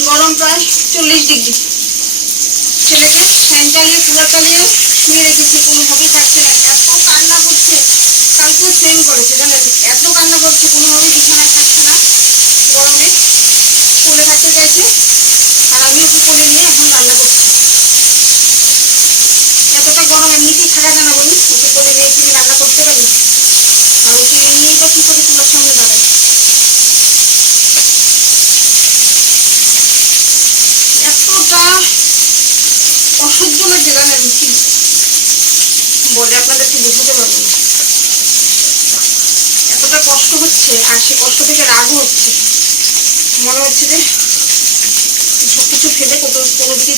গরম প্রায় 40 ডিগ্রি। ছেলেকে ফ্যান চালিয়ে কুলার চালিয়ে শুয়ে রেখেছি, কোনোভাবেই থাকছে না, এত কান্না করছে। কালকেও সেম করেছে জানেন, এত কান্না করছে, কোনোভাবেই বিছানায় থাকছে না গরমে, কোলে থাকতে চাইছে। আর আমি ওকে কোলে নিয়ে এখন রান্না করছি। এতটা গরম এমনিতেই থাকা যায় না বলুন, ওকে কোলে নিয়ে কি রান্না করতে পারি? আর ওকে নিয়েই বা কী করে চুলার সামনে দাঁড়াই? এতটা অসহ্য লাগে জানেন, কি বলে আপনাদেরকে বোঝাতে পারবো না। এতটা কষ্ট হচ্ছে, আর সে কষ্ট থেকে রাগও হচ্ছে। মনে হচ্ছে যে সব কিছু ফেলে কোনো দিকে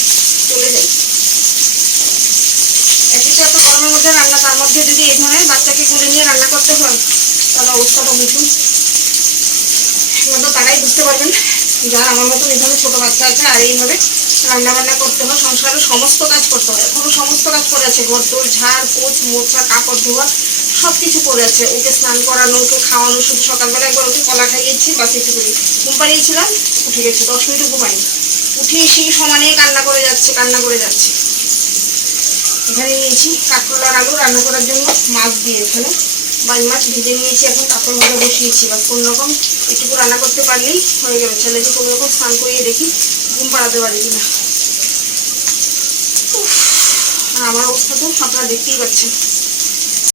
চলে যাই। একই তো এত গরমের মধ্যে রান্না, তার মধ্যে যদি এই ধরনের বাচ্চাকে কোলে নিয়ে রান্না করতে হয়, তাহলে অবস্থাটা বুঝুন। তো তারাই বুঝতে পারবেন যার আমার মতন এই ধরনের ছোটো বাচ্চা আছে, আর এইভাবে রান্না বান্না করতে হয়, সংসারের সমস্ত কাজ করতে হয়। এখনও সমস্ত কাজ করে আছে, ঘর দোর ঝাড় পোছ মোছা কাপড় ধোয়া সব কিছু করে আছে। ওকে স্নান করানো, ওকে খাওয়ানো, শুধু সকালবেলা একবার ওকে কলা খাইয়েছি, বাস একটু ঘুম পাড়িয়েছিলাম, উঠে গেছে, 10 মিনিটও ঘুমায়নি। উঠে সেই সমানে কান্না করে যাচ্ছে, কান্না করে যাচ্ছে। এখানে নিয়েছি কাঁকরোলার আলু রান্না করার জন্য, মাছ দিয়ে এখানে বাইল মাছ ভেজে নিয়েছি, এখন কাঁকড় ভাজা বসিয়েছি। বাস কোনোরকম একটু রান্না করতে পারলেই হয়ে গেল। ছেলেকে কোনোরকম স্নান করিয়ে দেখি ঘুম পাড়াতে পারি কিনা। আর আমার অবস্থা তো আপনারা দেখতেই পাচ্ছেন।